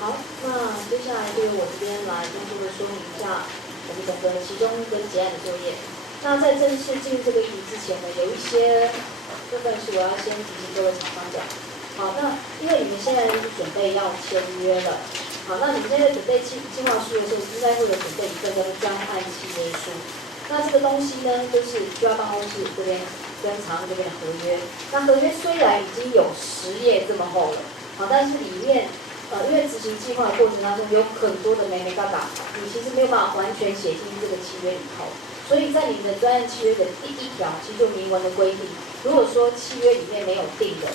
好，那接下来就是我这边来更多的说明一下我们整个期中跟结案的作业。那在正式进入这个议题之前呢，有一些部分是我要先提醒各位厂商讲。好，那因为你们现在是准备要签约了，好，那你们现在准备计划书的时候，应该会有准备一份叫做专案契约书。那这个东西呢，就是需要办公室这边跟厂商这边的合约。那合约虽然已经有10页这么厚了，好，但是里面因为执行计划的过程当中有很多的眉眉角角，你其实没有办法完全写进这个契约里头。所以在你们的专案契约的第1条，其实就明文的规定，如果说契约里面没有定的，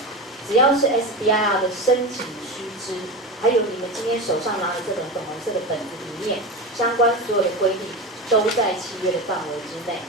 只要是 SBIR 的申请须知，还有你们今天手上拿的这本粉红色的本子里面，相关所有的规定都在契约的范围之内。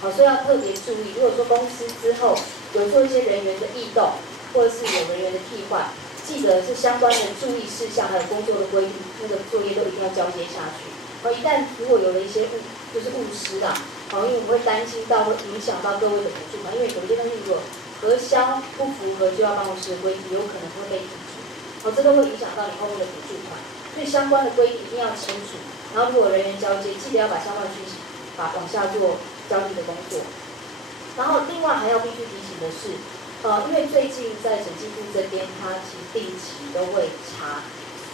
好，所以要特别注意，如果说公司之后有做一些人员的异动，或者是有人员的替换，记得是相关的注意事项，还有工作的规定，那个作业都一定要交接下去。一旦如果有了一些误失啦，因为我们会担心到会影响到各位的补助款，因为有些东西如果核销不符合就要办公室的规定，有可能会被抵除，这个会影响到你后面的补助款，所以相关的规定一定要清楚。然后如果人员交接，记得要把相关的讯息往下做交接的工作。然后另外还要必须提醒的是，因为最近在审计部这边，它其实定期都会查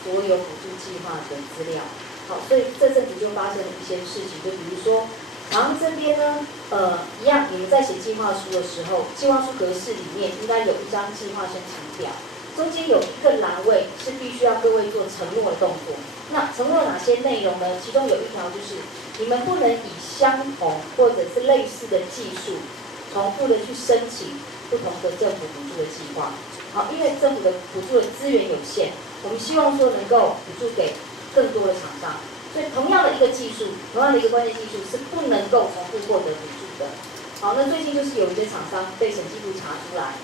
所有补助计划的资料。好，所以这阵子就发生了一些事情，就比如说，好像这边呢，一样，你们在写计划书的时候，计划书格式里面应该有一张计划申请表，中间有一个栏位是必须要各位做承诺的动作。那承诺哪些内容呢？其中有一条就是，你们不能以相同或者是类似的技术，重复的去申请不同的政府补助的计划。好，因为政府的补助的资源有限，我们希望说能够补助给更多的厂商，所以同样的一个技术，同样的一个关键技术是不能够重复获得补助的。好，那最近就是有一些厂商被审计部查出来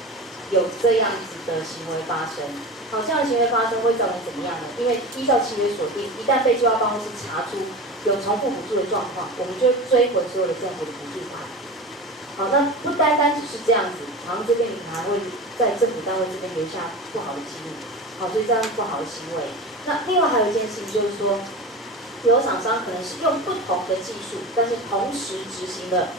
有这样子的行为发生。好，这样的行为发生会造成怎么样呢？因为依照契约所定，一旦被就要办公室查出有重复补助的状况，我们就追回所有的政府的补助款。好，那不单单只是这样子，好像这边你还会在政府单位这边留下不好的记录。好，所以这样是不好的行为。那另外还有一件事情就是说，有厂商可能是用不同的技术，但是同时执行了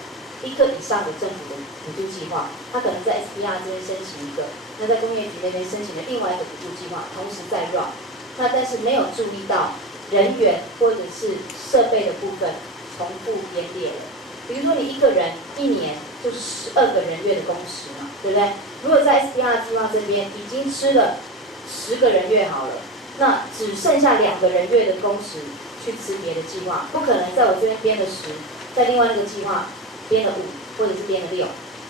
1个以上的政府的补助计划，他可能在 SBR 这边申请一个，那在工业局那边申请了另外一个补助计划，同时在 run， 那但是没有注意到人员或者是设备的部分重复编列了。比如说你一个人1年就是12个人月的工时嘛，对不对？如果在 SBR 计划这边已经吃了10个人月好了，那只剩下2个人月的工时去吃别的计划，不可能在我这边编了10，在另外那个计划编了5，或者是编了6，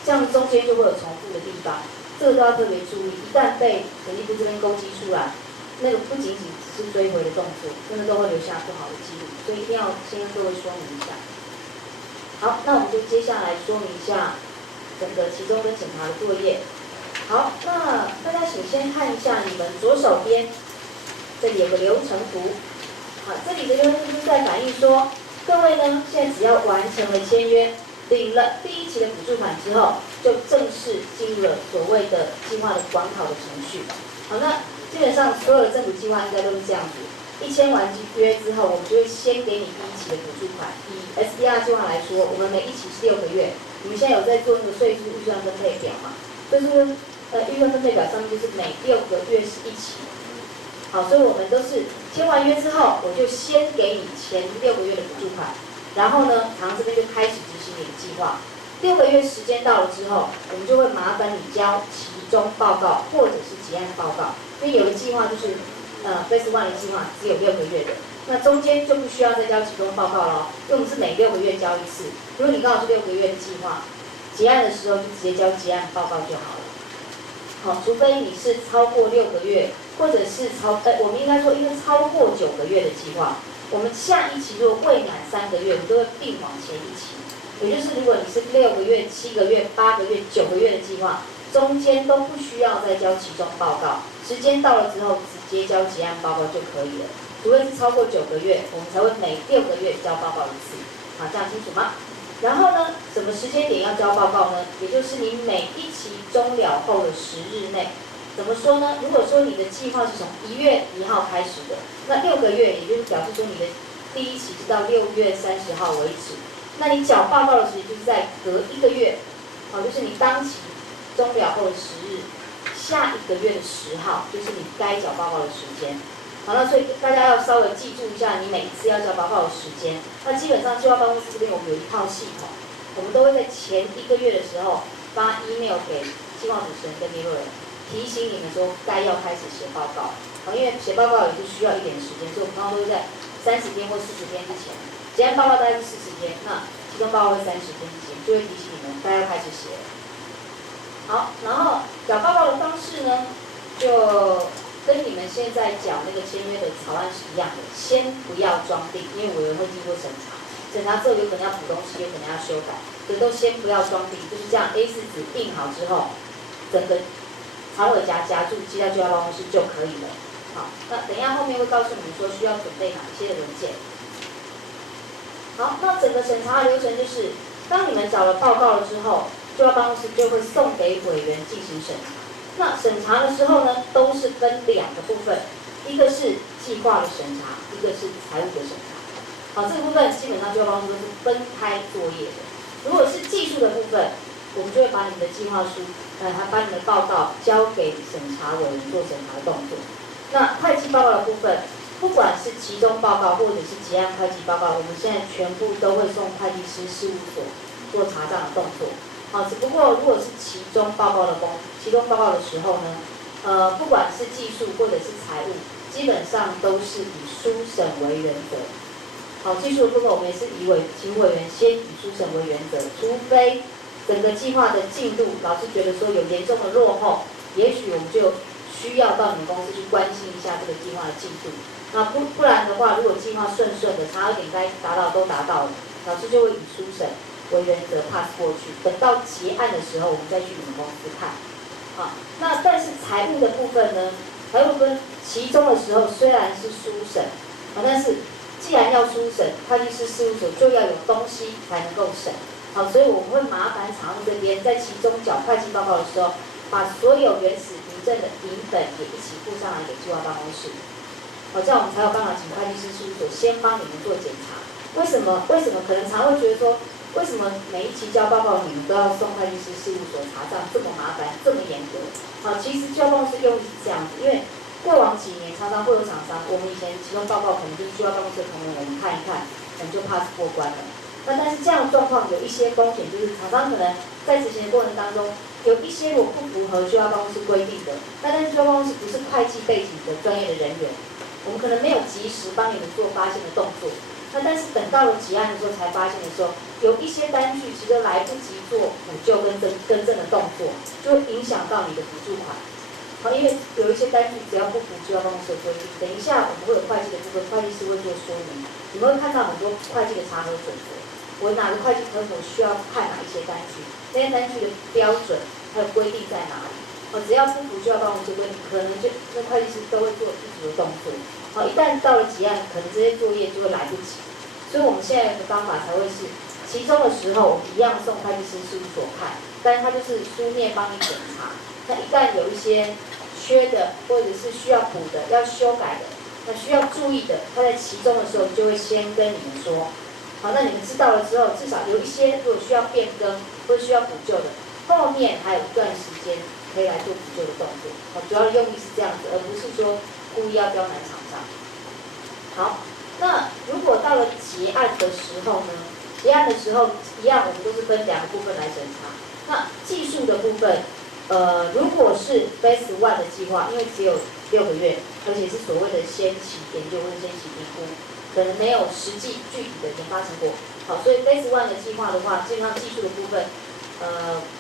这样中间就会有重复的地方，这个都要特别注意。一旦被审计部这边勾稽出来，那个不仅仅只是追回的动作，真的都会留下不好的记录，所以一定要先跟各位说明一下。好，那我们就接下来说明一下整个期中跟检查的作业。好，那大家请先看一下你们左手边，这里有个流程图。好，这里的流程图在反映说，各位呢现在只要完成了签约，领了第1期的补助款之后，就正式进入了所谓的计划的管考的程序。好，那基本上所有的政府计划应该都是这样子。一签完约之后，我们就会先给你第1期的补助款。以 SBR 计划来说，我们每一期是6个月。你们现在有在做那个税负预算分配表嘛？就是预算分配表上面就是每6个月是1期。好，所以我们都是签完约之后，我就先给你前6个月的补助款，然后呢，厂商这边就开始执行你的计划。6个月时间到了之后，我们就会麻烦你交期中报告或者是结案报告，因为有的计划就是Phase 1的计划只有6个月的，那中间就不需要再交期中报告了，因为我们是每6个月交1次。如果你刚好是6个月的计划，结案的时候就直接交结案报告就好了。好，除非你是超过6个月，或者是我们应该说因为超过9个月的计划，我们下一期如果未满3个月，我们都会并往前1期。也就是如果你是6个月、7个月、8个月、9个月的计划，中间都不需要再交期中报告，时间到了之后直接交结案报告就可以了。除非是超过9个月，我们才会每6个月交报告1次。好，这样清楚吗？然后呢，什么时间点要交报告呢？也就是你每1期终了后的10日内，怎么说呢？如果说你的计划是从1月1号开始的，那6个月，也就是表示说你的第一期是到6月30号为止。那你缴报告的时间就是在隔1个月，好，就是你当期终了后的10日，下1个月的10号，就是你该缴报告的时间。好，那所以大家要稍微记住一下，你每一次要交报告的时间。那基本上计划办公室这边我们有一套系统，我们都会在前1个月的时候发 email 给计划主持人跟联络人，提醒你们说该要开始写报告。好，因为写报告也是需要一点时间，所以我们通常都会在30天或40天之前。结案报告大概是40天，那期中报告会30天之前，就会提醒你们该要开始写。好，然后缴报告的方式呢，就跟你们现在讲那个签约的草案是一样的，先不要装订，因为委员会经过审查，审查之后有可能要补东西，有可能要修改，所以都先不要装订，就是这样 A4 纸印好之后，整个长尾夹夹住寄到计划办公室就可以了。好，那等一下后面会告诉你们说需要准备哪一些的文件。好，那整个审查的流程就是，当你们找了报告了之后，计划办公室就会送给委员进行审查。那审查的时候呢，都是分2个部分，一个是计划的审查，一个是财务的审查。好，这个部分基本上计划办公室都是分开作业的。如果是技术的部分，我们就会把你们的计划书，还把你们的报告交给审查委员做审查的动作。那会计报告的部分，不管是期中报告或者是结案会计报告，我们现在全部都会送会计师事务所做查账的动作。好，只不过如果是期中报告的时候呢，不管是技术或者是财务，基本上都是以书审为原则。好，技术的部分我们也是请委员先以书审为原则，除非整个计划的进度老师觉得说有严重的落后，也许我们就需要到你们公司去关心一下这个计划的进度。那不然的话，如果计划顺的，查到点该达到都达到了，老师就会以书审为原则 pass 过去，等到结案的时候，我们再去你们公司看。好，那但是财务的部分呢？财务分期中的时候虽然是书审，但是既然要书审，会计师事务所就要有东西才能够审。好，所以我们会麻烦厂务这边在期中缴会计报告的时候，把所有原始凭证的影本也一起附上来给计划办公室。好，这样我们才有办法请会计师事务所先帮你们做检查。为什么可能常会觉得说，为什么每一期交报告你们都要送会计师事务所查账，这么麻烦，这么严格？好，其实计划办公室用意是这样子，因为过往几年常常会有厂商，我们以前期中报告可能就是计划办公室的同仁我们看一看，可能就 pass 过关了。那但是这样的状况有一些风险，就是厂商可能在执行的过程当中，有一些如果不符合计划办公室规定的，但是计划办公室不是会计背景的专业的人员，我们可能没有及时帮你们做发现的动作。那但是等到了结案的时候才发现的时候，有一些单据其实来不及做补救跟更正的动作，就会影响到你的补助款。好，因为有一些单据只要不符计划办公室的规定，等一下我们会有会计的部分，会计师会做说明，你们会看到很多会计的查核准则。我哪个会计科目需要看哪一些单据，那些单据的标准还有规定在哪里？只要不符计划办公室规定，可能就那会计师都会做不足的动作。好，一旦到了结案，可能这些作业就会来不及。所以我们现在的方法才会是，期中的时候我们一样送会计师事务所看，但是他就是书面帮你检查。那一旦有一些缺的，或者是需要补的、要修改的，那需要注意的，他在期中的时候就会先跟你们说。好，那你们知道了之后，至少有一些如果需要变更或者需要补救的，后面还有一段时间可以来做补救的动作。好，主要的用意是这样子，而不是说故意要刁难厂商。好，那如果到了结案的时候呢？结案的时候一样，我们都是分2个部分来审查。那技术的部分，如果是 Phase 1的计划，因为只有6个月，而且是所谓的先期研究或者先期评估，可能没有实际具体的研发成果。好，所以 Phase 1的计划的话，基本上技术的部分，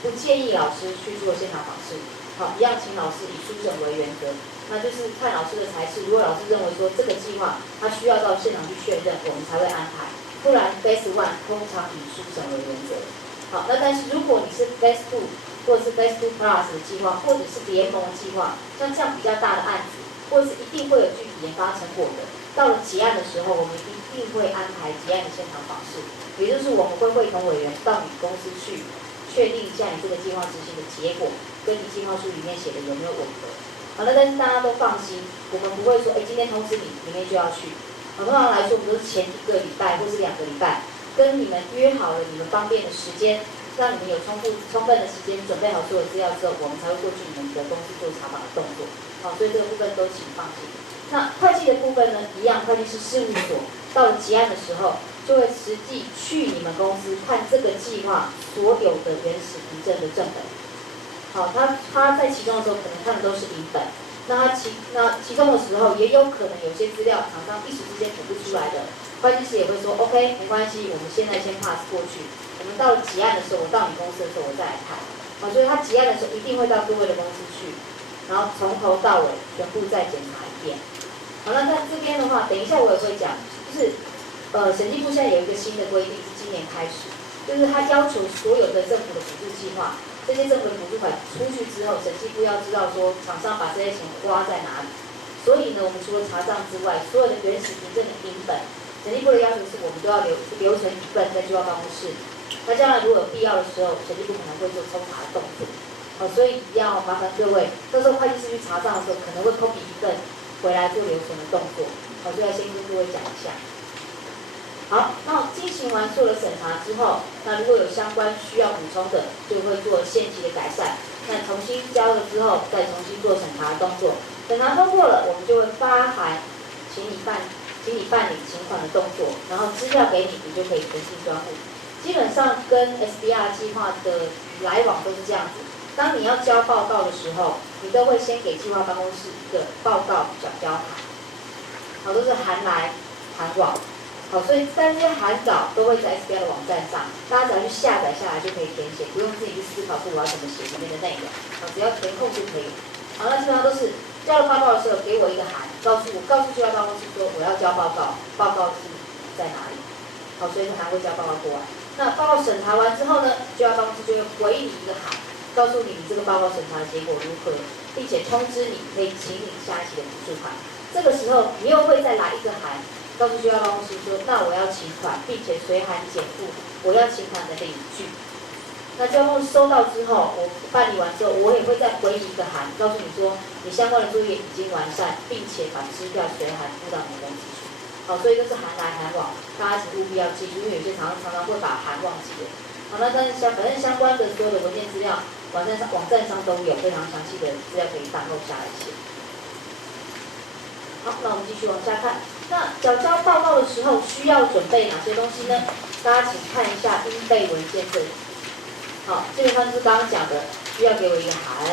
不建议老师去做现场访视。好，一样请老师以书审为原则，那就是看老师的才是。如果老师认为说这个计划他需要到现场去确认，我们才会安排。不然 Phase 1通常以书审为原则。好，那但是如果你是 Phase 2或者是 Phase 2 Plus 的计划，或者是联盟计划，像这样比较大的案子，或者是一定会有具体研发成果的，到了结案的时候，我们一定会安排结案的现场访视，也就是我们会会同委员到你公司去确定一下你这个计划执行的结果跟你计划书里面写的有没有吻合。好了，但是大家都放心，我们不会说，今天通知你，明天就要去。通常来说，我们都是前1个礼拜或是2个礼拜，跟你们约好了你们方便的时间，让你们有充分的时间准备好所有资料之后，我们才会过去你们的公司做查访的动作。好，所以这个部分都请放心。那会计的部分呢，一样，会计师事务所到了结案的时候，就会实际去你们公司看这个计划所有的原始凭证的正本。好，他在其中的时候可能看的都是影本，那其中的时候也有可能有些资料厂商一时之间补不出来的，会计师也会说 OK 没关系，我们现在先 pass 过去，我们到了结案的时候，我到你公司的时候我再来看。好，所以他结案的时候一定会到各位的公司去，然后从头到尾全部再检查一遍。好，那在这边的话，等一下我也会讲，就是审计部现在有一个新的规定，是今年开始，就是他要求所有的政府的补助计划。这些政府的补助款出去之后，审计部要知道说厂商把这些钱花在哪里。所以呢，我们除了查账之外，所有的原始凭证的影本，审计部的要求是我们都要留成一份在计划办公室。那将来如果有必要的时候，审计部可能会做抽查的动作。所以要麻烦各位，到时候会计师去查账的时候，可能会 copy 一份回来做留存的动作。所以要先跟各位讲一下。好，那进行完所有的审查之后，那如果有相关需要补充的，就会做限期的改善。那重新交了之后，再重新做审查的动作。审查通过了，我们就会发函，请你办理请款的动作，然后资料给你，你就可以存进专户。基本上跟 SDR 计划的来往都是这样子。当你要交报告的时候，你都会先给计划办公室一个报告缴交函，好，都是函来函往。好，所以这些函稿都会在 SBL 的网站上，大家只要去下载下来就可以填写，不用自己去思考说我要怎么写里面的内容，好，只要填空就可以了。好，那基本上都是交了报告的时候给我一个函，告诉计划办公室说我要交报告，报告是在哪里。好，所以函会交报告过来。那报告审查完之后呢，计划办公室就会回你一个函，告诉你这个报告审查的结果如何，并且通知你可以请你下一期的补助款。这个时候你又会再来一个函。告诉计划办公室说，那我要请款，并且随函减负，我要请款的领据。那计划办公室收到之后，我办理完之后，我也会再回一个函，告诉你说，你相关的作业已经完善，并且把支票随函付到你的公司去。好，所以这是函来函往，大家请务必要记住，因为有些常常会把函忘记了。好，那但是反正相关的所有的文件资料，网站上都有非常详细的资料可以download下来写。好，那我们继续往下看。那缴交报告的时候需要准备哪些东西呢？大家请看一下应备文件这里。好，基本上就是刚刚讲的，需要给我一个函，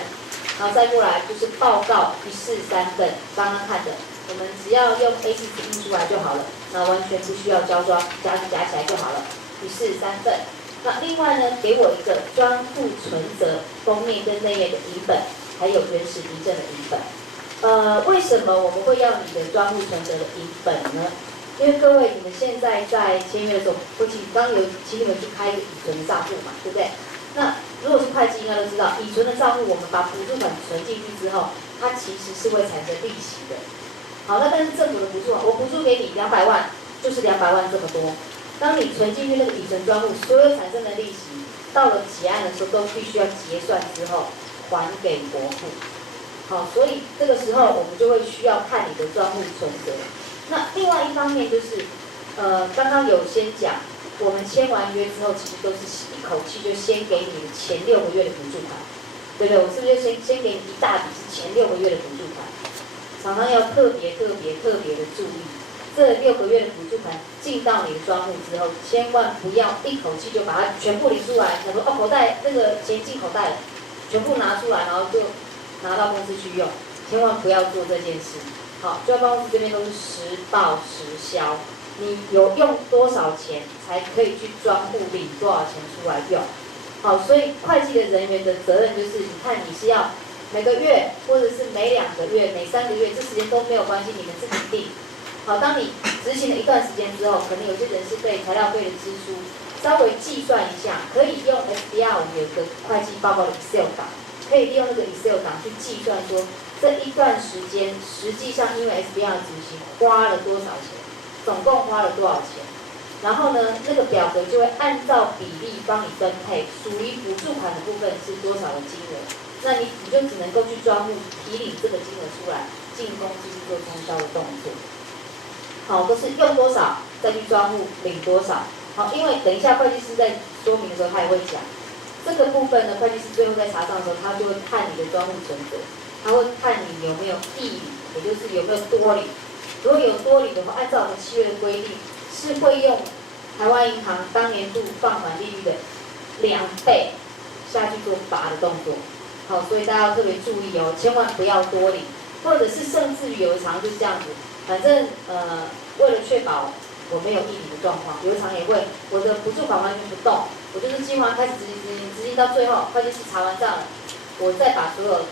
然后再过来就是报告143份，刚刚看的，我们只要用 A4 纸印出来就好了，那完全不需要胶装，夹起来就好了。143份。那另外呢，给我一个专户存折封面跟内页的影本，还有原始凭证的影本。为什么我们会要你的专户存折的影本呢？因为各位你们现在在签约的时候，会请你们去开一个乙存的账户嘛，对不对？那如果是会计应该都知道，乙存的账户我们把补助款存进去之后，它其实是会产生利息的。好，那但是政府的补助，我补助给你200万，就是200万这么多。当你存进去那个乙存专户，所有产生的利息，到了结案的时候都必须要结算之后还给国库。好，所以这个时候我们就会需要看你的专户存折。那另外一方面就是，刚刚有先讲，我们签完约之后，其实都是一口气就先给你前6个月的补助款，对不对？我是不是就先给你一大笔是前6个月的补助款？常常要特别的注意，这6个月的补助款进到你的专户之后，千万不要一口气就把它全部领出来，想说口袋那个钱进口袋了，全部拿出来，然后就拿到公司去用，千万不要做这件事。好，计划办公室这边都是实报实销，你有用多少钱才可以去专户领多少钱出来用。好，所以会计的人员的责任就是，你看你是要每个月，或者是每2个月、每3个月，这时间都没有关系，你们自己定。好，当你执行了一段时间之后，可能有些人事费、材料费的支出，稍微计算一下，可以用 SDR 我们有个会计报告的 Excel 档。可以利用那个 Excel 档去计算说，这一段时间实际上因为 SBR 执行花了多少钱，总共花了多少钱，然后呢，那个表格就会按照比例帮你分配，属于补助款的部分是多少的金额，那你就只能够去专户提领这个金额出来，进公司去做冲销的动作。好，都是用多少再去专户领多少。好，因为等一下会计师在说明的时候，他也会讲这个部分呢。会计师最后在查账的时候，他就会看你的专户存折，他会看你有没有溢领，也就是有没有多领。如果有多领的话，按照我们契约的规定，是会用台湾银行当年度放款利率的2倍下去做罚的动作。好，所以大家要特别注意哦，千万不要多领，或者是甚至于有一场就是这样子，反正为了确保我没有溢领的状况，有一场也会我的补助款完全不动，我就是计划开始执行到最后，会计师查完账了，我再把所有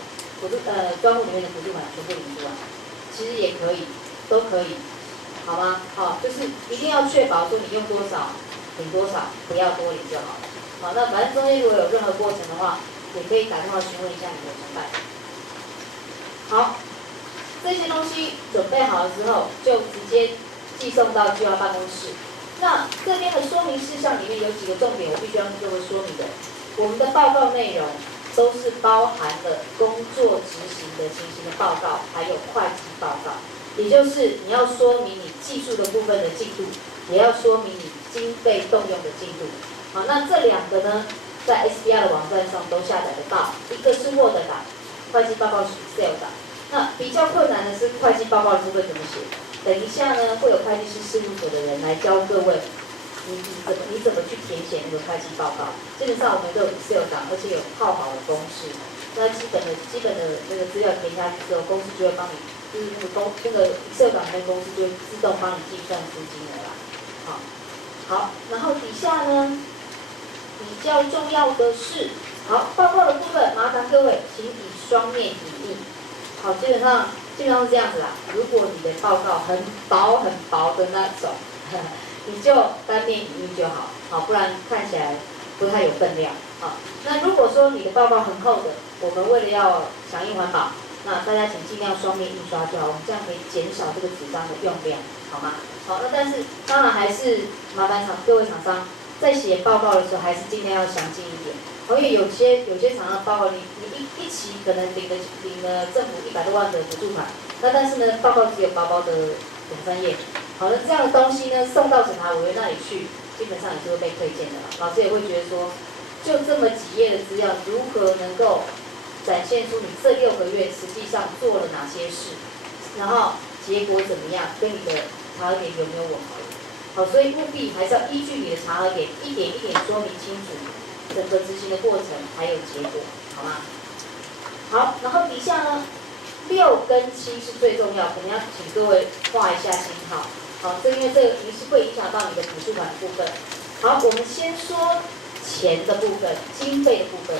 专户里面的补助款全部领出来，其实也可以，都可以，好吗？好，就是一定要确保说你用多少领多少，不要多领就好了。好，那反正中间如果有任何过程的话，也可以打电话询问一下你的承办。好，这些东西准备好了之后，就直接寄送到计划办公室。那这边的说明事项里面有几个重点，我必须要跟各位说明的。我们的报告内容都是包含了工作执行的情形的报告，还有会计报告，也就是你要说明你技术的部分的进度，也要说明你经费动用的进度。好，那这两个呢，在 SBR 的网站上都下载得到，一个是 Word 档，会计报告是 Excel 档。那比较困难的是会计报告的部分怎么写？等一下呢，会有会计师事务所的人来教各位，你怎么去填写那个会计报告。基本上我们都有 Excel 档，而且有套好的公式。那基本的那个资料填下去之后，公司就会帮你，就是那个 Excel 档里面公司就会自动帮你计算资金了啦。好，然后底下呢，比较重要的是，好，报告的部分，麻烦各位请以双面影印。好，基本上是这样子啦。如果你的报告很薄的那种，你就单面影印就好，好，不然看起来不太有分量。好，那如果说你的报告很厚的，我们为了要响应环保，那大家请尽量双面印刷就好，我们这样可以减少这个纸张的用量，好吗？好，那但是当然还是麻烦各位厂商在写报告的时候，还是尽量要详尽一点。因为有些厂商报告你一期可能领了政府100多万的补助款，那但是呢报告只有薄薄的2-3页，好，那这样的东西呢送到审查委员那里去，基本上也是会被推荐的啦。老师也会觉得说，就这么几页的资料，如何能够展现出你这6个月实际上做了哪些事，然后结果怎么样，跟你的查核点有没有吻合？好，所以务必还是要依据你的查核点，一点一点说明清楚整个执行的过程还有结果，好吗？好，然后底下呢，6跟7是最重要，可能要请各位画一下星号。好，因为这个也是会影响到你的补助款的部分。好，我们先说钱的部分，经费的部分。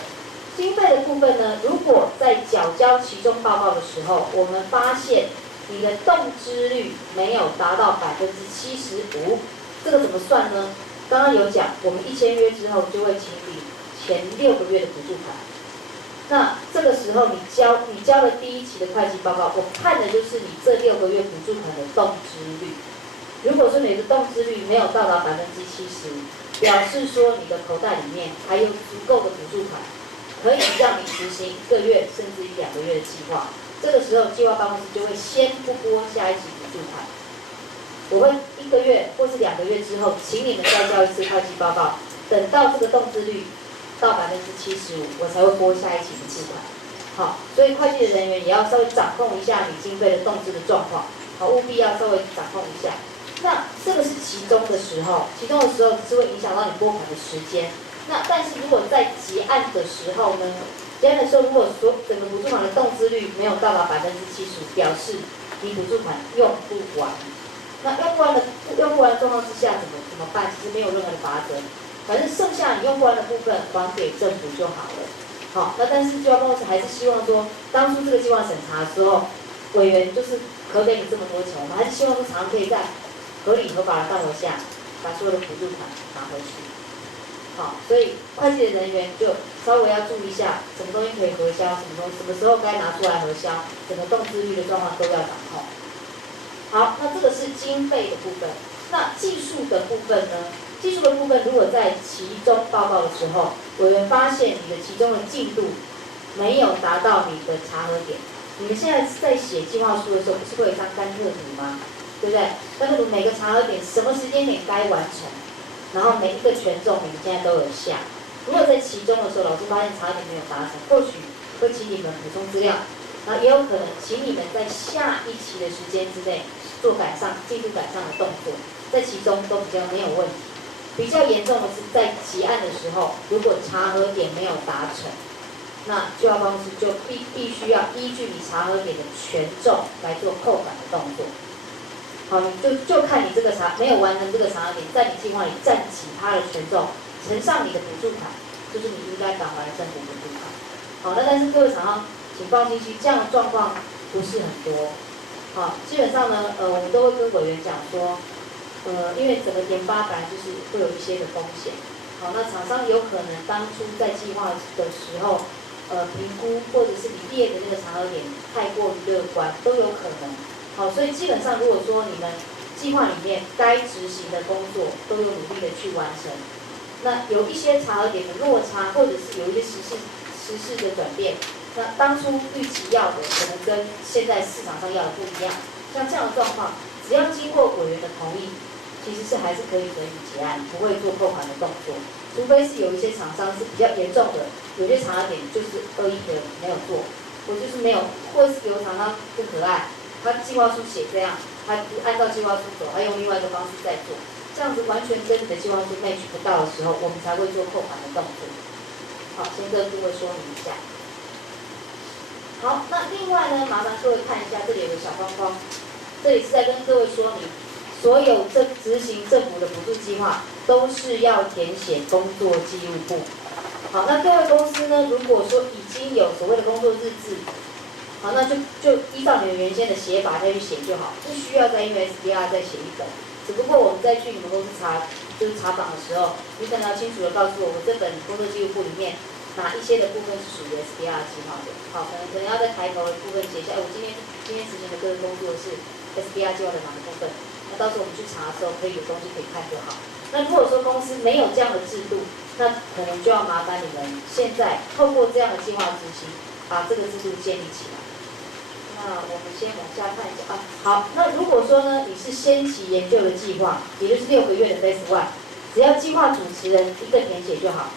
经费的部分呢，如果在缴交期中报告的时候，我们发现你的动支率没有达到75%，这个怎么算呢？刚刚有讲，我们一签约之后就会请领前6个月的补助款。那这个时候你交了第1期的会计报告，我看的就是你这6个月补助款的动支率。如果说你的动支率没有到达70%，表示说你的口袋里面还有足够的补助款，可以让你执行1个月甚至于2个月的计划。这个时候计划办公室就会先不拨下一期补助款，我会1个月或是2个月之后，请你们再交一次会计报告，等到这个动支率到75%，我才会拨下一期补助款。好，所以会计的人员也要稍微掌控一下你经费的动支的状况，好，务必要稍微掌控一下。那这个是其中的时候只是会影响到你拨款的时间。那但是如果在结案的时候呢？结案的时候，如果说整个补助款的动支率没有到达70%，表示你补助款用不完。那用不完的状况之下怎么办？其实没有任何的法则，反正剩下你用不完的部分还给政府就好了。好，那但是计划办公室还是希望说，当初这个计划审查的时候，委员就是核给你这么多钱，我们还是希望说厂商可以在合理合法的范围下，把所有的补助款拿回去。好，所以会计的人员就稍微要注意一下，什么东西可以核销，什么时候该拿出来核销，整个动支率的状况都要掌控。好，那这个是经费的部分。那技术的部分呢？技术的部分，如果在期中报告的时候，委员发现你的其中的进度没有达到你的查核点。你们现在在写计划书的时候，不是会有一张甘特图吗？对不对？甘特图每个查核点什么时间点该完成，然后每一个权重你们现在都有下。如果在期中的时候，老师发现查核点没有达成，或许会请你们补充资料，然后也有可能请你们在下一期的时间之内做进度改善的动作，在其中都比较没有问题。比较严重的是在结案的时候，如果查核点没有达成，那就要公司就必须要依据你查核点的权重来做扣款的动作。好，你就看你这个没有完成这个查核点，在你计划里占几趴的权重，乘上你的补助款，就是你应该赶完政府补助款。好，那但是各位厂商，请放心，这样的状况不是很多。好，基本上呢，我们都会跟委员讲说，因为整个研发本来就是会有一些的风险。好，那厂商有可能当初在计划的时候，评估或者是你列的那个查核点太过于乐观，都有可能。好，所以基本上如果说你们计划里面该执行的工作都有努力的去完成，那有一些查核点的落差，或者是有一些时事的转变，那当初预期要的可能跟现在市场上要的不一样。像这样的状况，只要经过委员的同意，其实是还是可以准予结案，不会做扣款的动作。除非是有一些厂商是比较严重的，有些查核点就是恶意的没有做，我就是没有，或者是有厂商不可爱，他计划书写这样，他不按照计划书走，他用另外一个方式在做，这样子完全跟你的计划书 match 不到的时候，我们才会做扣款的动作。好，先跟各位说明一下。好，那另外呢，麻烦各位看一下，这里有个小框框，这里是在跟各位说明，所有执行政府的补助计划都是要填写工作记录簿。好，那各位公司呢，如果说已经有所谓的工作日志，好，那就依照你们原先的写法再去写就好，不需要再因为 SDR 再写一本。只不过我们再去你们公司查访的时候，你可能要清楚的告诉我这本工作记录簿里面哪一些的部分是属于 SDR 计划的。好，可能要在抬头的部分写一下，我今天执行的各个工作是 SDR 计划的哪个部分。那到时候我们去查的时候，可以有东西可以看就好。那如果说公司没有这样的制度，那可能就要麻烦你们现在透过这样的计划执行，把这个制度建立起来。那我们先往下看一下啊。好，那如果说呢，你是先期研究的计划，也就是6个月的 Phase 1，只要计划主持人一个填写就好。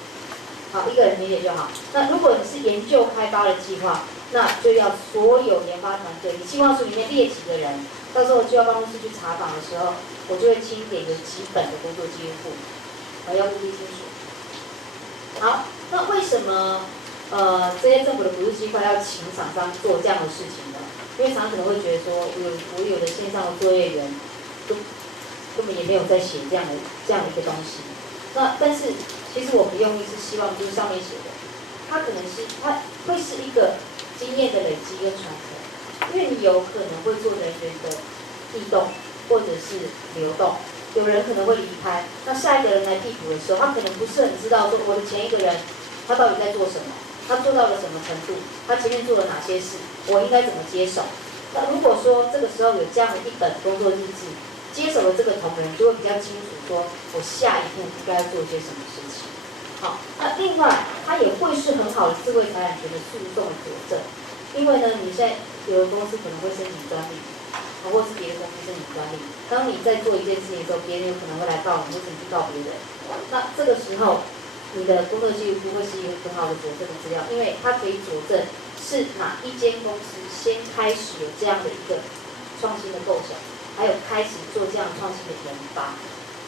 好，一个人填写就好。那如果你是研究开发的计划，那就要所有研发团队，你计划书里面列几个人，到时候就要办公室去查访的时候，我就会清点有几本的工作记录簿，要务必清楚。好，那为什么这些政府的补助计划要请厂商做这样的事情呢？因为厂商可能会觉得说，我有的线上的作业员根本也没有在写这样的一个东西。那但是其实我们用意是希望就是上面写的，它会是一个经验的累积跟传承，因为你有可能会做人员的异动或者是流动，有人可能会离开，那下一个人来替补的时候，他可能不是很知道说我的前一个人他到底在做什么，他做到了什么程度，他前面做了哪些事，我应该怎么接手。那如果说这个时候有这样的一本工作日志，接手的这个同仁就会比较清楚说我下一步应该做些什么事情。好，那另外它也会是很好的智慧财产权的诉讼佐证，因为呢，你现在有的公司可能会申请专利，或是别的公司申请专利，当你在做一件事情的时候，别人有可能会来告你，或者你去告别人。那这个时候，你的工作记录簿会是一个很好的佐证的资料，因为它可以佐证是哪一间公司先开始有这样的一个创新的构想，还有开始做这样创新的研发。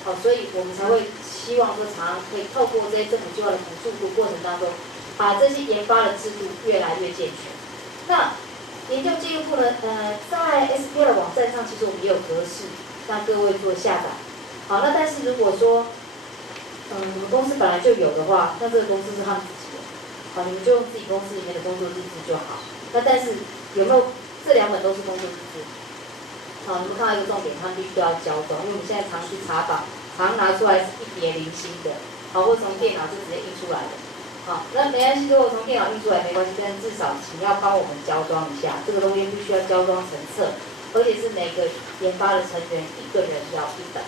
好，所以我们才会希望说，常常可以透过这些政府计划的补助过程当中，把这些研发的制度越来越健全。那研究记录簿呢，在 SPL 的网站上，其实我们也有格式让各位做下载。好，那但是如果说你们公司本来就有的话，那这个公司是他们自己的，好，你们就用自己公司里面的工作日志就好。那但是有没有这2本都是工作日志？好，你们看到一个重点，他们必须都要交装，因为我们现在常去查访，常拿出来是一叠零星的，好，或从电脑就直接印出来的。好，那没关系，如果从电脑印出来没关系，但至少请要帮我们交装一下，这个东西必须要交装成册，而且是每个研发的成员一个人要1本。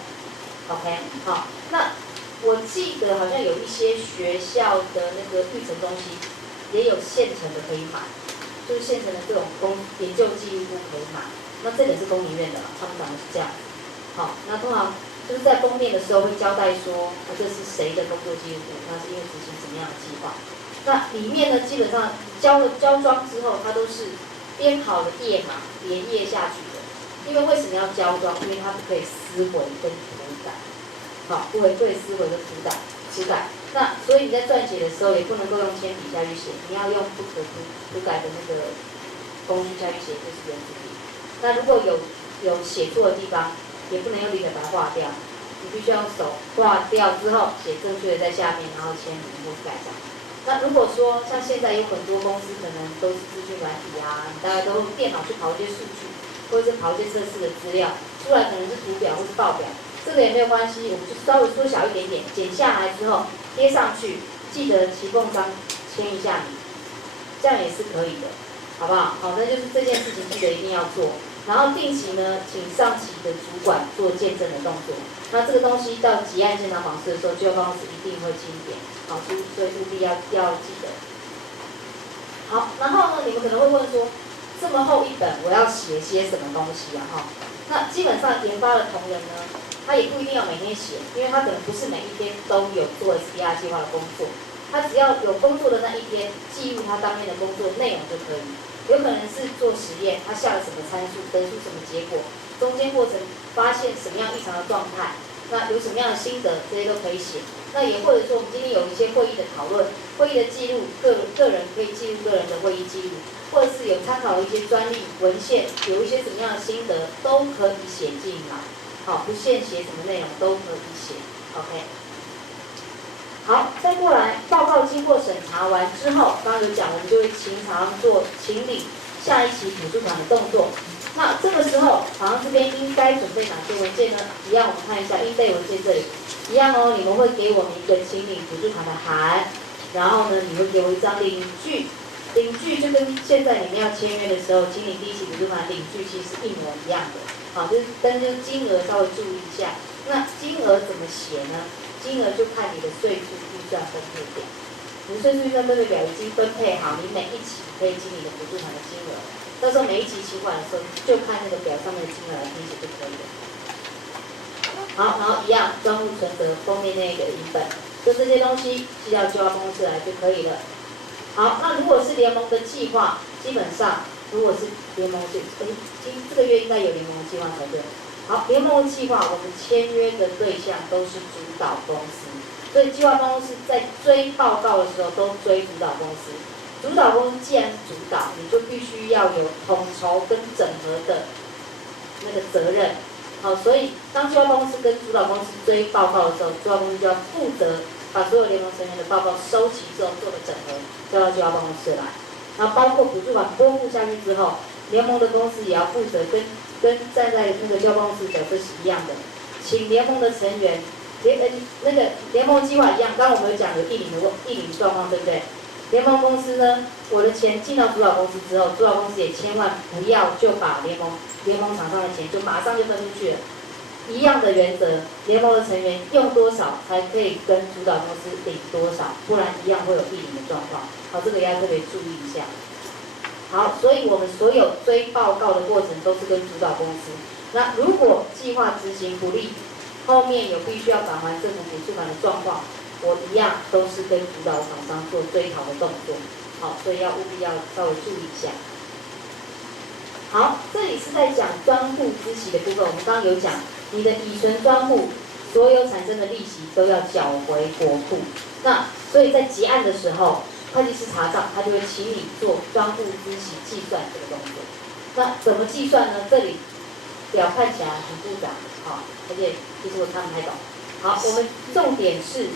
OK， 好，那我记得好像有一些学校的那个育成中心，也有现成的可以买，就是现成的这种研究记录簿可以买。那这个是工研院的啦，他们讲的是这样。好，那通常就是在封面的时候会交代说，这是谁的工作记录簿，那是因为执行什么样的计划。那里面呢，基本上交装之后，它都是编好的页码连页下去的。因为为什么要交装？因为它不可以撕毁跟涂改。好，不可以撕毁跟涂改。那所以你在撰写的时候，也不能够用铅笔下去写，你要用不可涂改的那个工具下去写，就是圆珠笔。那如果有写错的地方，也不能用笔把它画掉，你必须要用手画掉之后写正确的在下面，然后签名或盖章。那如果说像现在有很多公司可能都是资讯软体啊，你大概都用电脑去跑一些数据，或者是跑一些测试的资料，出来可能是图表或是报表，这个也没有关系，我们就稍微缩小一点点，剪下来之后贴上去，记得骑缝章签一下名，这样也是可以的，好不好？好，那就是这件事情记得一定要做。然后定期呢，请上级的主管做见证的动作。那这个东西到结案现场访视的时候，就办公室一定会清点，好，所以务必要记得。好，然后呢，你们可能会问说，这么厚一本，我要写些什么东西啊？哈，那基本上研发的同仁呢，他也不一定要每天写，因为他可能不是每一天都有做 SDR 计划的工作，他只要有工作的那一天，记录他当天的工作内容就可以。有可能是做实验，他下了什么参数，得出什么结果，中间过程发现什么样异常的状态，那有什么样的心得，这些都可以写。那也或者说，我们今天有一些会议的讨论，会议的记录，个人可以记录个人的会议记录，或者是有参考的一些专利文献，有一些什么样的心得，都可以写进来。好，不限写什么内容都可以写。OK。好，再过来，报告经过审查完之后，刚刚有讲，我们就会请领下一期补助款的动作。那这个时候，好像这边应该准备哪些文件呢？一样，我们看一下应备文件这里，一样哦，你们会给我们一个请领补助款的函，然后呢，你会给我一张领据，领据就跟现在你们要签约的时候，请领第一期补助款领据其实是一模一样的。好，但是金额稍微注意一下。那金额怎么写呢？金额就看你的税负预算分配表，你的税负预算分配表已经分配好，你每一期可以经你的补助款的金额，到时候每一期请款的时候，就看那个表上面的金额来填写就可以了。好，然后一样，专户存折封面那个影本，就这些东西寄到就要公司来就可以了。好，那如果是联盟的计划，基本上如果是联盟这个月应该有联盟的计划才对。好，联盟计划我们签约的对象都是主导公司，所以计划办公室在追报告的时候都追主导公司。主导公司既然是主导，你就必须要有统筹跟整合的那个责任。好，所以当计划办公室跟主导公司追报告的时候，主导公司就要负责把所有联盟成员的报告收齐之后做了整合，交到计划办公室来。然后包括补助款拨付下去之后，联盟的公司也要负责跟站在那个交办公室角色是一样的，请联盟的成员那个联盟计划一样，刚刚我们有讲有异领状况，对不对？联盟公司呢，我的钱进到主导公司之后，主导公司也千万不要就把联盟厂商的钱就马上就分出去了。一样的原则，联盟的成员用多少才可以跟主导公司领多少，不然一样会有异领的状况。好，这个要特别注意一下。好，所以我们所有追报告的过程都是跟主导公司。那如果计划执行不力，后面有必须要返还政府补助款的状况，我一样都是跟主导厂商做追讨的动作。好，所以务必要稍微注意一下。好，这里是在讲专户孳息的部分，我们刚刚有讲，你的乙存专户所有产生的利息都要缴回国库。那所以在结案的时候，会计师查账，他就会请你做专户孳息计算这个动作。那怎么计算呢？这里表看起来很复杂，好，而且其实我看不太懂。好，我们重点是，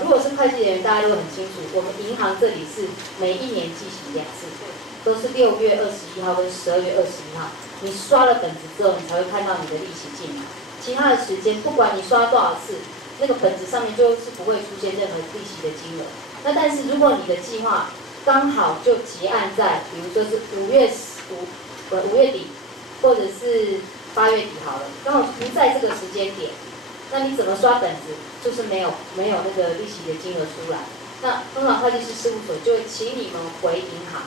如果是会计人员，大家都很清楚，我们银行这里是每一年计息2次，都是6月21号跟12月21号。你刷了本子之后，你才会看到你的利息进来。其他的时间，不管你刷多少次，那个本子上面就是不会出现任何利息的金额。那但是如果你的计划刚好就结案在，比如说是5月底，或者是8月底好了，刚好不在这个时间点，那你怎么刷本子，就是没有那个利息的金额出来。那通常会计师事务所就会请你们回银行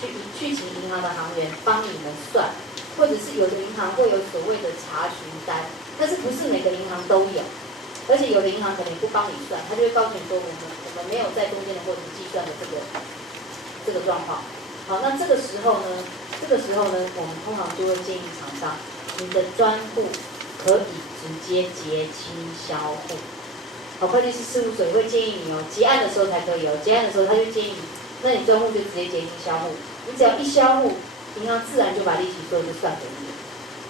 去请银行的行员帮你们算，或者是有的银行会有所谓的查询单，但是不是每个银行都有，而且有的银行可能不帮你算，他就会告诉你说我们没有在中间的过程计算的这个状况。好，那这个时候呢，我们通常就会建议厂商，你的专户可以直接结清销户。好，会计师事务所也会建议你哦，结案的时候才可以哦，结案的时候他就建议你，那你专户就直接结清销户，你只要一销户，银行自然就把利息所有就算给你。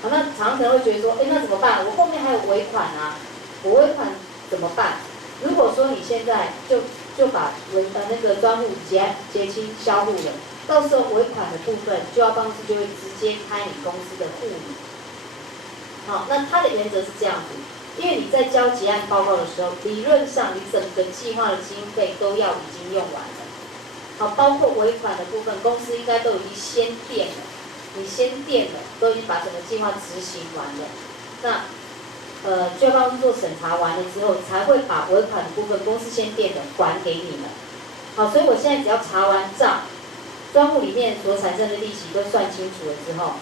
好，那常常可能会觉得说，那怎么办？我后面还有尾款啊，我尾款怎么办？如果说你现在就把那个专户结清销户了，到时候尾款的部分就要公司就会直接开你公司的户名。好，那它的原则是这样子，因为你在交结案报告的时候，理论上你整个计划的经费都要已经用完了。好，包括尾款的部分，公司应该都已经先垫了，你先垫了，都已经把整个计划执行完了。那就要公司做审查完了之后，才会把尾款的部分公司先垫的还给你们。好，所以我现在只要查完账，专户里面所产生的利息都算清楚了之后，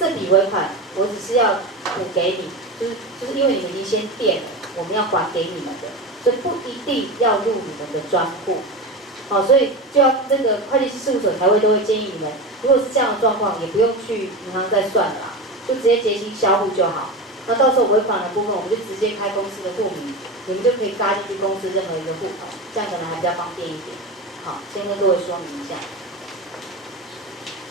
这笔尾款我只是要补给你，就是因为你们已经先垫了，我们要还给你们的，所以不一定要入你们的专户。好，所以就要这个会计师事务所才会都会建议你们，如果是这样的状况，也不用去银行再算了啦，就直接结清销户就好。那到时候尾款的部分，我们就直接开公司的户名，你们就可以加进去公司任何一个户口，这样可能还比较方便一点。好，先跟各位说明一下。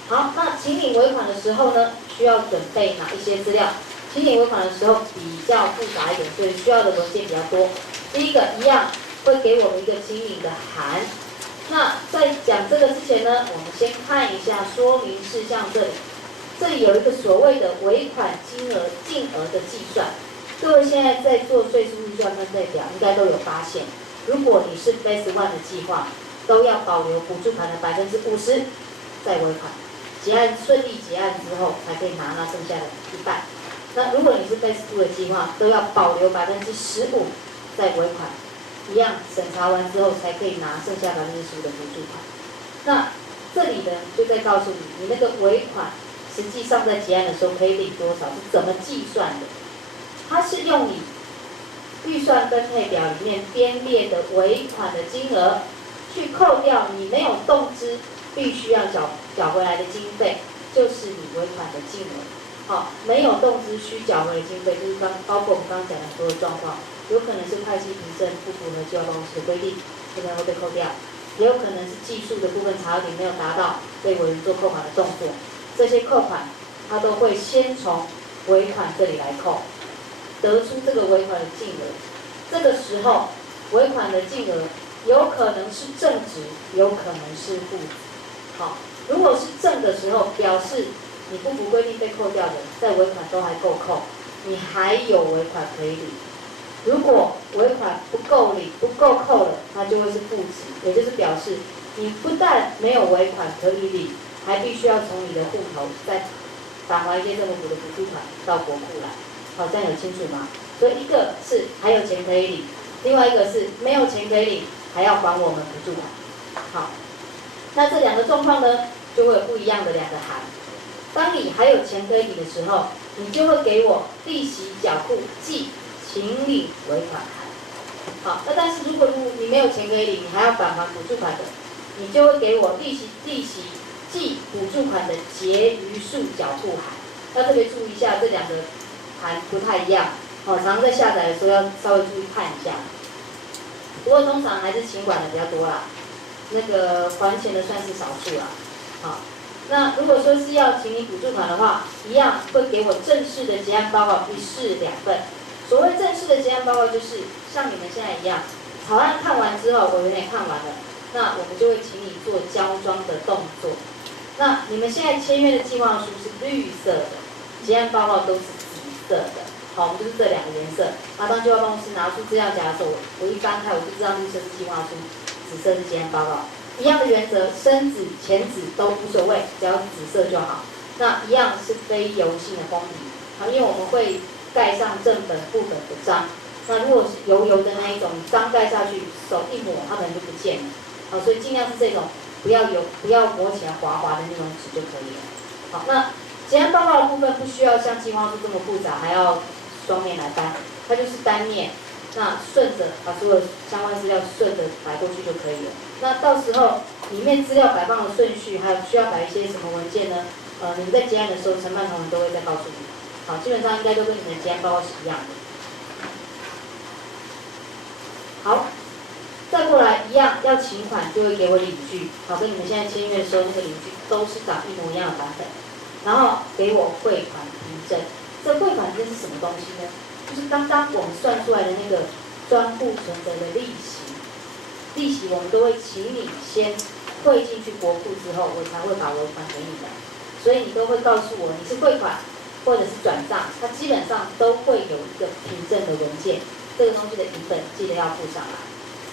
好，那请领尾款的时候呢，需要准备哪一些资料？请领尾款的时候比较复杂一点，所以需要的文件比较多。第一个一样会给我们一个请领的函。那在讲这个之前呢，我们先看一下说明事项这里。这里有一个所谓的尾款净额的计算。各位现在在做税收预算分配表，应该都有发现，如果你是 Phase 1的计划，都要保留补助款的50%在尾款。顺利结案之后，才可以拿那剩下的一半。那如果你是 Phase 2的计划，都要保留15%在尾款，一样审查完之后才可以拿剩下15%的补助款。那这里呢，就在告诉你，你那个尾款实际上在结案的时候可以领多少，是怎么计算的？它是用你预算分配表里面编列的尾款的金额，去扣掉你没有动支必须要缴回来的经费，就是你尾款的金额。好，没有动支需缴回来的经费，就是包括我们刚刚讲的所有状况，有可能是会计凭证不符合计划办公室的规定，可能会被扣掉；也有可能是技术的部分查点没有达到，被委员做扣款的动作。这些扣款，它都会先从尾款这里来扣，得出这个尾款的净额。这个时候，尾款的净额有可能是正值，有可能是负值。好，如果是正的时候，表示你不符规定被扣掉的，在尾款都还够扣，你还有尾款可以领。如果尾款不够领、不够扣了，它就会是负值，也就是表示你不但没有尾款可以领，还必须要从你的户头再返还一些政府的补助款到国库来。好，这样有清楚吗？所以一个是还有钱可以领，另外一个是没有钱可以领，还要还我们补助款。好，那这两个状况呢，就会有不一样的两个函。当你还有钱可以领的时候，你就会给我利息缴付记请领尾款函。好，那但是如果你没有钱可以领，你还要返还补助款的，你就会给我利息记补助款的结余数缴付函。要特别注意一下，这两个函不太一样。常常在下载的时候要稍微注意看一下。不过通常还是请款的比较多啦，那个还钱的算是少数啦。好，那如果说是要请你补助款的话，一样会给我正式的结案报告1式2份。所谓正式的结案报告，就是像你们现在一样，草案看完之后，委员也看完了，那我们就会请你做交装的动作。那你们现在签约的计划书是绿色的，结案报告都是紫色的。好，我们就是这两个颜色。当计划办公室拿出资料夹的时候，我一翻开，我就知道绿色是计划书，紫色是结案报告。一样的原则，深紫、浅紫都无所谓，只要紫色就好。那一样是非油性的封底，因为我们会盖上正本、副本的章，那如果是油油的那一种，你刚盖下去，手一抹，它可能就不见了。好，所以尽量是这种不要磨起来滑滑的那种纸就可以了。好，那结案报告的部分不需要像计划书这么复杂，还要双面来搬，它就是单面。那顺着把所有相关资料顺着摆过去就可以了。那到时候里面资料摆放的顺序，还有需要摆一些什么文件呢？你们在结案的时候，承办同仁都会再告诉你。好，基本上应该都跟你们的结案报告是一样的。好，再过来一样要请款就会给我领据，好，跟你们现在签约的时候那个领据都是长一模一样的版本。然后给我汇款凭证，这汇款凭证是什么东西呢？就是刚刚我们算出来的那个专户存折的利息，利息我们都会请你先汇进去国库之后，我才会把尾款给你的。所以你都会告诉我你是汇款或者是转账，它基本上都会有一个凭证的文件，这个东西的影本记得要附上来。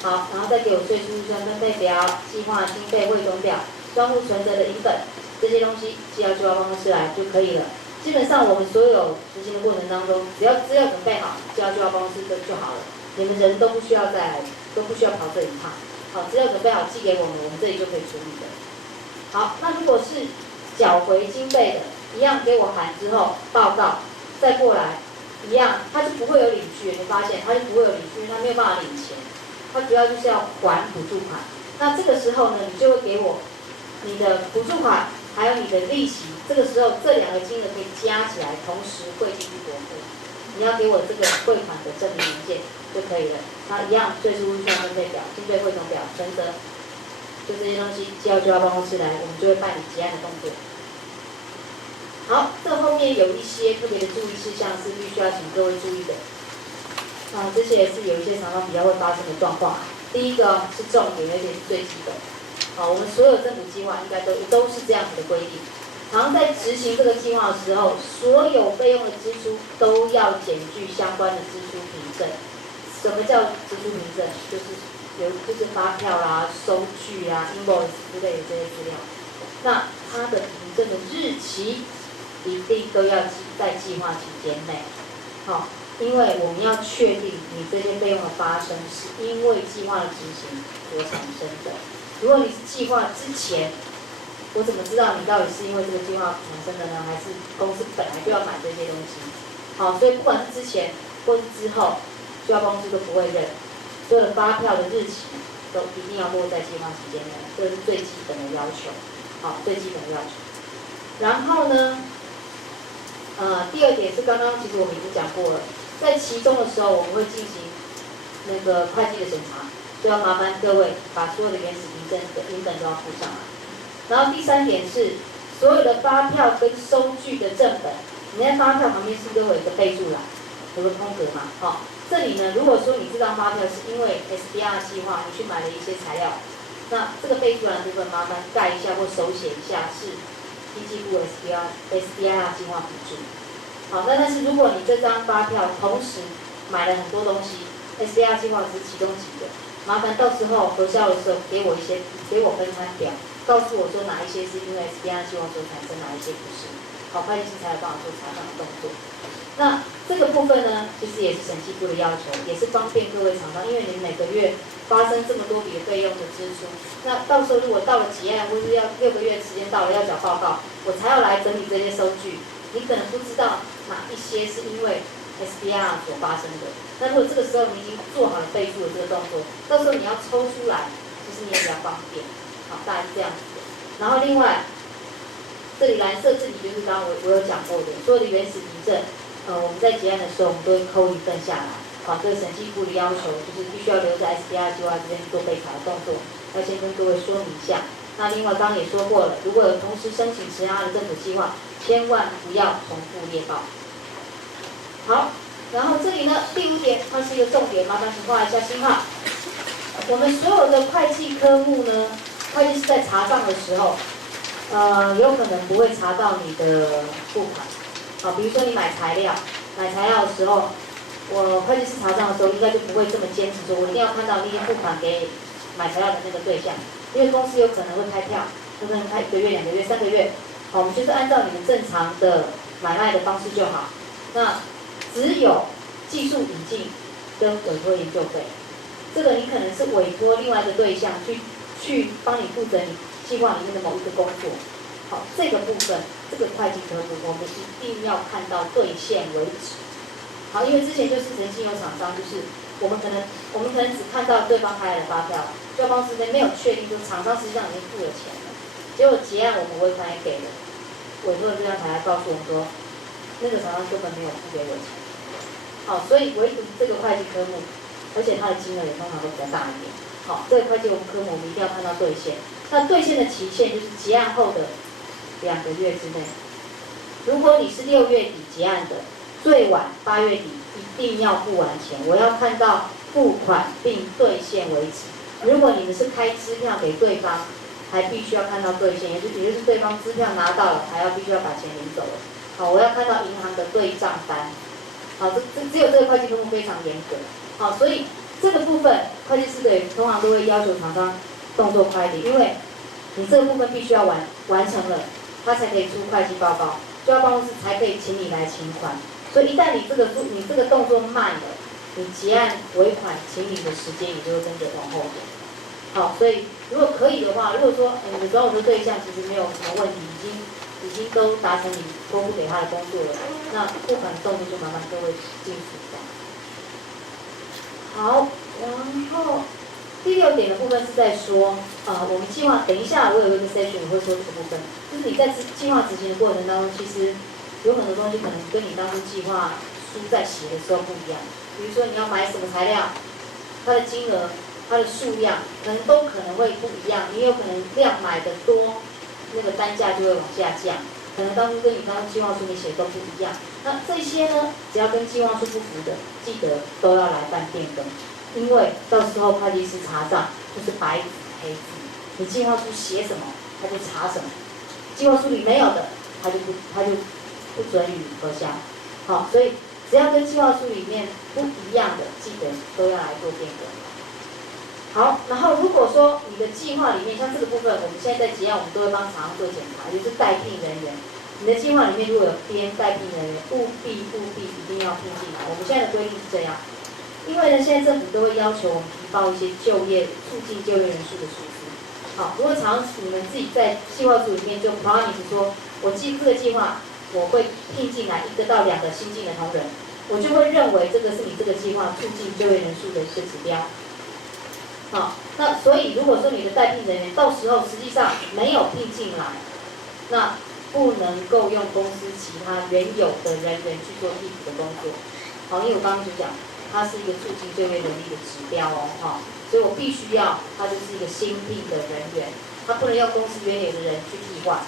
好，然后再给我税收预算分配表、计划经费汇总表、专户存折的影本，这些东西寄到就要办公室来就可以了。基本上我们所有执行的过程当中，只要资料准备好，寄到就要办公室就好了。你们人都不需要跑这一趟。好，资料准备好寄给我们，我们这里就可以处理的。好，那如果是缴回经费的，一样给我函之后报告，再过来一样，它就不会有领据。你发现它就不会有领据，它没有办法领钱，它主要就是要还补助款。那这个时候呢，你就会给我你的补助款，还有你的利息。这个时候这两个金额可以加起来，同时汇进去国库。你要给我这个汇款的证明文件就可以了。那一样，税收预算分配表、经费汇总表、存折，就这些东西寄到就要办公室来，我们就会办理结案的动作。好，这后面有一些特别的注意事项是必须要请各位注意的。这些也是有一些常常比较会发生的状况。第一个是重点，而且是最基本。我们所有政府计划应该都是这样子的规定。然后在执行这个计划的时候，所有费用的支出都要检具相关的支出凭证。什么叫支出凭证？就是发票啦、收据啊、invoice 之类的这些资料。那它的凭证的日期一定都要在计划期间内。好，因为我们要确定你这些费用的发生是因为计划的执行所产生的。如果你是计划之前，我怎么知道你到底是因为这个计划产生的呢，还是公司本来就要买这些东西？好，所以不管是之前或是之后，就要公司都不会认。所有的发票的日期都一定要落在计划期间内，这是最基本的要求。好，最基本的要求。然后呢，第二点是刚刚其实我们已经讲过了，在期中的时候我们会进行那个会计的审查，就要麻烦各位把所有的原始凭证的影本都要附上来。然后第三点是所有的发票跟收据的正本，你在发票旁边是不是都有一个备注栏，有个空格嘛？好，这里呢，如果说你这张发票是因为 SDR 计划你去买了一些材料，那这个备注栏部分麻烦盖一下或手写一下是经济部 SDR 计划补助。好，那但是如果你这张发票同时买了很多东西 ，SDR 计划只是其中几个，麻烦到时候核销的时候给我分摊表，告诉我说哪一些是因为 SDR 计划所产生，哪一些不是。好，会计师才有办法做查账的动作。那这个部分呢，其实也是审计部的要求，也是方便各位厂商，因为你们每个月发生这么多笔的费用的支出，那到时候如果到了结案，或是要6个月时间到了要缴报告，我才要来整理这些收据，你可能不知道哪一些是因为 SDR 所发生的。那如果这个时候你已经做好了备注的这个动作，到时候你要抽出来，其实你也比较方便。好，大概是这样子的。然后另外，这里蓝色字体就是刚刚我有讲过的，所有的原始凭证，我们在结案的时候，我们都会扣一份下来。好，这个审计部的要求就是必须要留在 SDR 计划这边做备查的动作，要先跟各位说明一下。那另外刚刚也说过了，如果有同时申请其他的政府计划，千万不要重复列报。好，然后这里呢，第5点，它是一个重点，麻烦请画一下星号。我们所有的会计科目呢，会计师在查账的时候，有可能不会查到你的付款。好，比如说你买材料的时候，我会计师查账的时候，应该就不会这么坚持说，我一定要看到你付款给买材料的那个对象，因为公司有可能会开票，有可能开1个月、2个月、3个月。好，我们就是按照你们正常的买卖的方式就好。那只有技术引进跟委托研究费。这个你可能是委托另外一个对象去帮你负责你计划里面的某一个工作。好，这个部分，这个会计科目我们一定要看到兑现为止。好，因为之前就是曾经有厂商，就是我们可能只看到对方开了发票，对方这边没有确定，就是厂商实际上已经付了钱了，结果结案我们尾款也给了，委托的对象才来告诉我们说，那个厂商根本没有付给我钱。好，所以唯独这个会计科目，而且它的金额也通常都比较大一点。好，这个会计科目我们一定要看到兑现。那兑现的期限就是结案后的2个月之内。如果你是6月底结案的，最晚8月底一定要付完钱，我要看到付款并兑现为止。如果你们是开支票给对方，还必须要看到兑现，也就是对方支票拿到了，还必须要把钱领走了。好，我要看到银行的对账单。好，只有这个会计科目非常严格。好，所以这个部分会计师的通常都会要求厂商动作快一点，因为你这个部分必须要完成了，他才可以出会计报告，就要办公室才可以请你来请款。所以一旦你这个动作慢了，你结案尾款请领的时间也就会跟着往后延。好，所以如果可以的话，如果说你的找我的对象其实没有什么问题，已经都达成你托付给他的工作了，那付款动作就麻烦各位进行这样。好，然后第6点的部分是在说，我们计划，等一下我有一个 session 我会说这个部分，就是你在计划执行的过程当中，其实有很多东西可能跟你当初计划书在写的时候不一样，比如说你要买什么材料，它的金额、它的数量，可能会不一样。你有可能量买的多，那个单价就会往下降。可能当初跟你当初计划书你写的都不一样。那这些呢，只要跟计划书不符的，记得都要来办变更，因为到时候会计师查账就是白纸黑字，你计划书写什么，他就查什么。计划书里没有的，他就不准予核销。好，所以只要跟计划书里面不一样的，记得都要来做变更。好，然后如果说你的计划里面，像这个部分，我们现在在结案，我们都会帮厂商做检查，也就是代聘人员。你的计划里面如果有编代聘人员，务必一定要聘进来。我们现在的规定是这样，因为呢，现在政府都会要求我们提报一些促进就业人数的数字。好，如果厂商你们自己在计划书里面就 promise 说，我这个计划我会聘进来1个到2个新进的同仁，我就会认为这个是你这个计划促进就业人数的一个指标。好，那所以如果说你的代聘人员到时候实际上没有聘进来，那不能够用公司其他原有的人员去做替补的工作。好，因为我刚刚就讲，它是一个促进就业能力的指标哦，哈，所以我必须要它就是一个新聘的人员，它不能用公司原有的人去替换。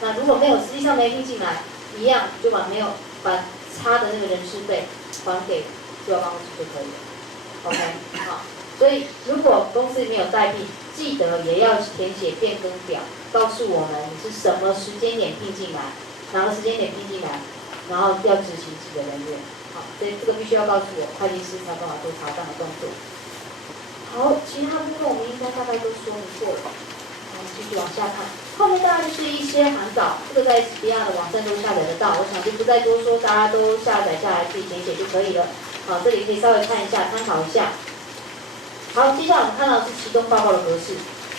那如果没有实际上没聘进来，一样就把差的那个人事费还给就业办公室就可以了。OK， 好。所以，如果公司里面有代聘，记得也要填写变更表，告诉我们你是什么时间点聘进来，哪个时间点聘进来，然后要执行几个人员。好，所以这个必须要告诉我，会计师才办法做查账的动作。好，其他部分我们应该大概都说明过了。我们继续往下看，后面大概就是一些函稿，这个在 SBR 的网站都下载得到，我想就不再多说，大家都下载下来自己填写就可以了。好，这里可以稍微看一下，参考一下。好，接下来我们看到的是期中报告的格式，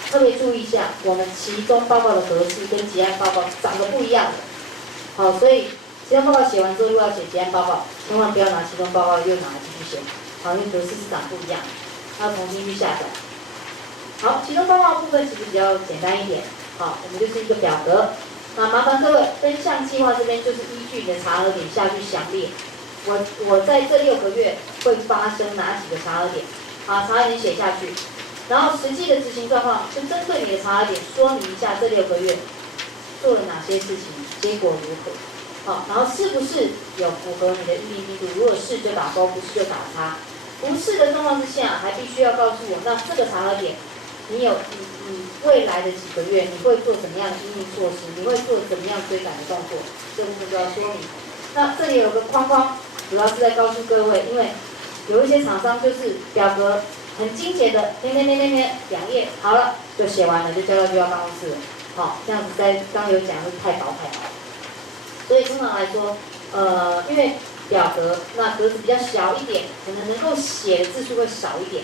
特别注意一下，我们期中报告的格式跟结案报告长得不一样的。好，所以期中报告写完之后又要写结案报告，千万不要拿期中报告又拿来继续写，好，因为格式是长不一样，要重新去下载。好，期中报告的部分其实比较简单一点，好，我们就是一个表格，那麻烦各位分项计划这边就是依据你的查核点下去详列，我在这6个月会发生哪几个查核点？把查核点写下去，然后实际的执行状况就针对你的查核点说明一下这6个月做了哪些事情，结果如何。好，然后是不是有符合你的预定进度？如果是就打勾，不是就打叉。不是的状况之下，还必须要告诉我，那这个查核点，你未来的几个月你会做怎么样的因应措施？你会做怎么样追赶的动作？这部分就要说明。那这里有个框框，主要是在告诉各位，因为有一些厂商就是表格很精简的，填2页好了就写完了，就交到就业办公室了。好，这样子刚有讲是太薄。所以通常来说，因为表格，那格子比较小一点，可能够写的字数会少一点。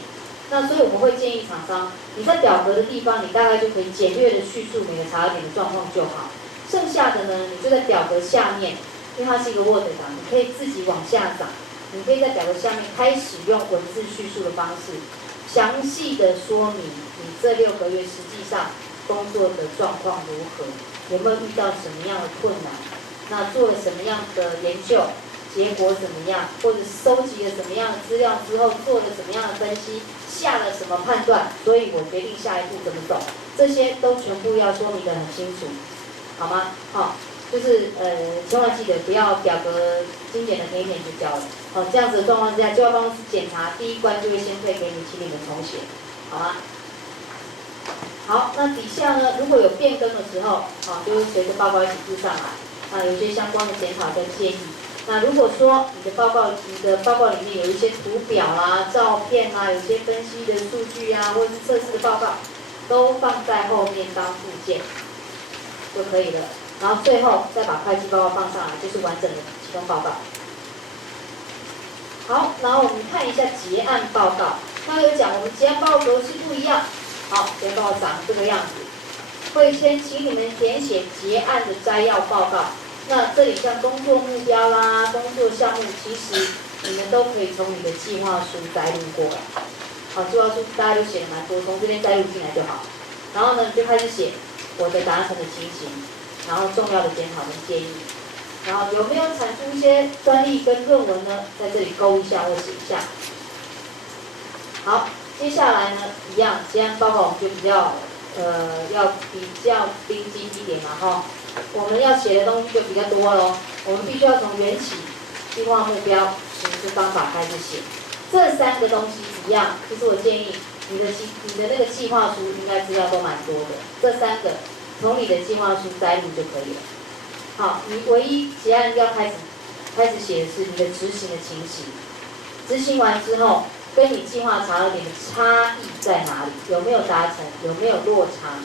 那所以我们会建议厂商，你在表格的地方，你大概就可以简略的叙述每个查核点的状况就好。剩下的呢，你就在表格下面，因为它是一个 Word 档，你可以自己往下找。你可以在表格下面开始用文字叙述的方式，详细的说明你这6个月实际上工作的状况如何，有没有遇到什么样的困难，那做了什么样的研究，结果怎么样，或者收集了什么样的资料之后，做了什么样的分析，下了什么判断，所以我决定下一步怎么走，这些都全部要说明得很清楚，好吗？好，就是千万记得不要表格精简的填一填就交了。好，这样子的状况之下，就要帮公司检查，第一关就会先退给你，请你们重写，好吗？好，那底下呢，如果有变更的时候，就是随着报告一起附上来，那有些相关的检讨跟建议。那如果说你的报告里面有一些图表啦、照片啦，有些分析的数据啊，或者是测试的报告，都放在后面当附件就可以了。然后最后再把会计报告放上来，就是完整的启动报告。好，然后我们看一下结案报告。它有讲我们结案报告格式不一样。好，结案报告长这个样子。会先请你们填写结案的摘要报告。那这里像工作目标啦、工作项目，其实你们都可以从你的计划书摘录过来。好，计划书大家都写的蛮多，从这边摘录进来就好。然后呢，你就开始写我的达成的情形，然后重要的检讨跟建议。然后有没有产出一些专利跟论文呢？在这里勾一下或写一下。好，接下来呢，一样结案报告我们就要比较盯紧一点嘛哈。我们要写的东西就比较多咯，我们必须要从缘起、计划目标、实施方法开始写。这3个东西一样，就是我建议你的那个计划书应该资料都蛮多的。这3个从你的计划书摘录就可以了。好，你唯一结案要开始写的是你的执行的情形，执行完之后，跟你计划查核点的差异在哪里？有没有达成？有没有落差？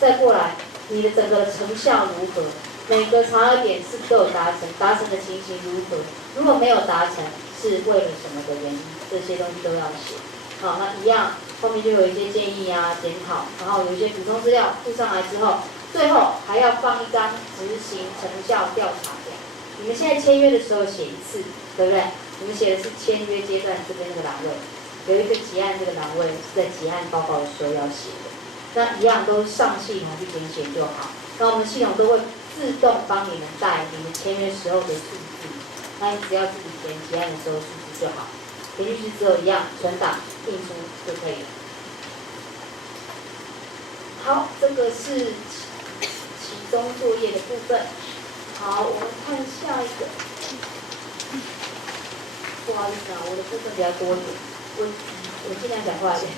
再过来，你的整个成效如何？每个查核点是不是都有达成？达成的情形如何？如果没有达成，是为了什么的原因？这些东西都要写。好，那一样，后面就有一些建议啊、检讨，然后有一些补充资料附上来之后。最后还要放一张执行成效调查表。你们现在签约的时候写一次，对不对？你们写的是签约阶段这边那个栏位，有一个结案这个栏位是在结案报告的时候要写的。那一样都上系统去填写就好。那我们系统都会自动帮你们带你们签约时候的数字，那你只要自己填结案的时候数字就好。填进去之后一样存档印出就可以了。好，这个是期中作业的部分。好，我们看下一个。不好意思啊，我的部分比较多一点，我尽量讲快一点。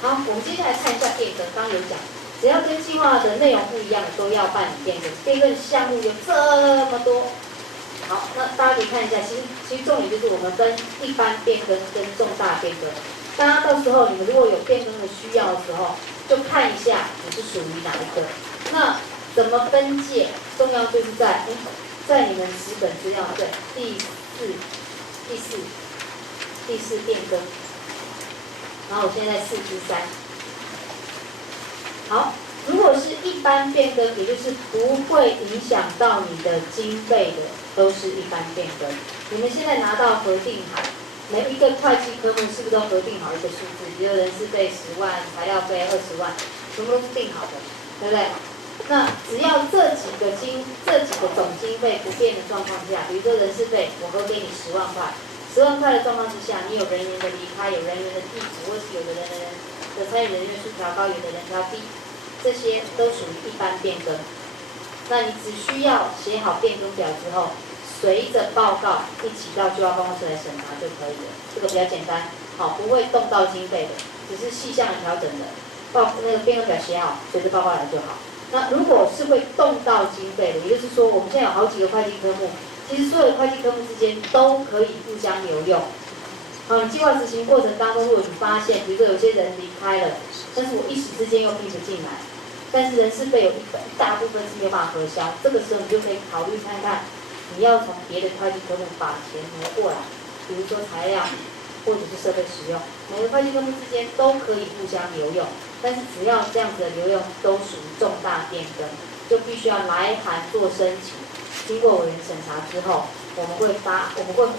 好，我们接下来看一下变更。刚刚有讲，只要跟计划的内容不一样，都要办理变更。变更项目有这么多。好，那大家可以看一下，其实重点就是我们分一般变更跟重大变更。大家到时候你们如果有变更的需要的时候，就看一下你是属于哪一个。那怎么分界？重要就是在你们纸本资料对第四变更。然后我现在4之3。好，如果是一般变更，也就是不会影响到你的经费的，都是一般变更。你们现在拿到核定好。每一个会计科目是不是都核定好一个数字？比如人事费10万，材料费20万，全部都是定好的，对不对？那只要这几个总经费不变的状况下，比如说人事费，我核给你10万块，10万块的状况之下，你有人员的离开，有人员的地址，或是有的人的参与人员数调高，有的人调低，这些都属于一般变更。那你只需要写好变更表之后。随着报告一起到计划办公室来审查就可以了，这个比较简单，好，不会动到经费的，只是细项的调整的，那个变更表写好，随着报告来就好。那如果是会动到经费的，也就是说我们现在有好几个会计科目，其实所有的会计科目之间都可以互相流用。好，你计划执行过程当中，如果你发现，比如说有些人离开了，但是我一时之间又并不进来，但是人事费有一大部分是没有办法核销，这个时候你就可以考虑看看，你要从别的会计科目把钱挪过来，比如说材料或者是设备使用，每个会计科目之间都可以互相留用，但是只要这样子的留用都属于重大变更，就必须要来函做申请，经过委员审查之后，我们会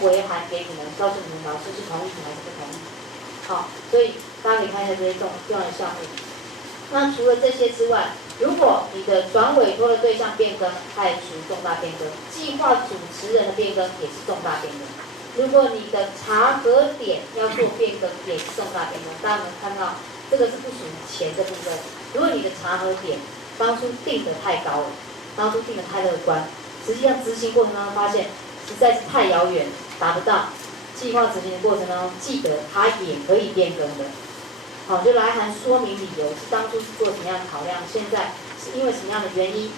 回函给你们，告诉你们老师是同意还是不同意。好，所以大家可以看一下这些重要的项目。那除了这些之外，如果你的转委托的对象变更，它也属于重大变更；计划主持人的变更也是重大变更。如果你的查核点要做变更，也是重大变更。大家有没有看到，这个是不属于钱的部分。如果你的查核点当初定得太高了，当初定得太乐观，实际上执行过程当中发现实在是太遥远，达不到。计划执行的过程当中，记得它也可以变更的。好，就来函说明理由，是当初是做什么样的考量，现在是因为什么样的原因，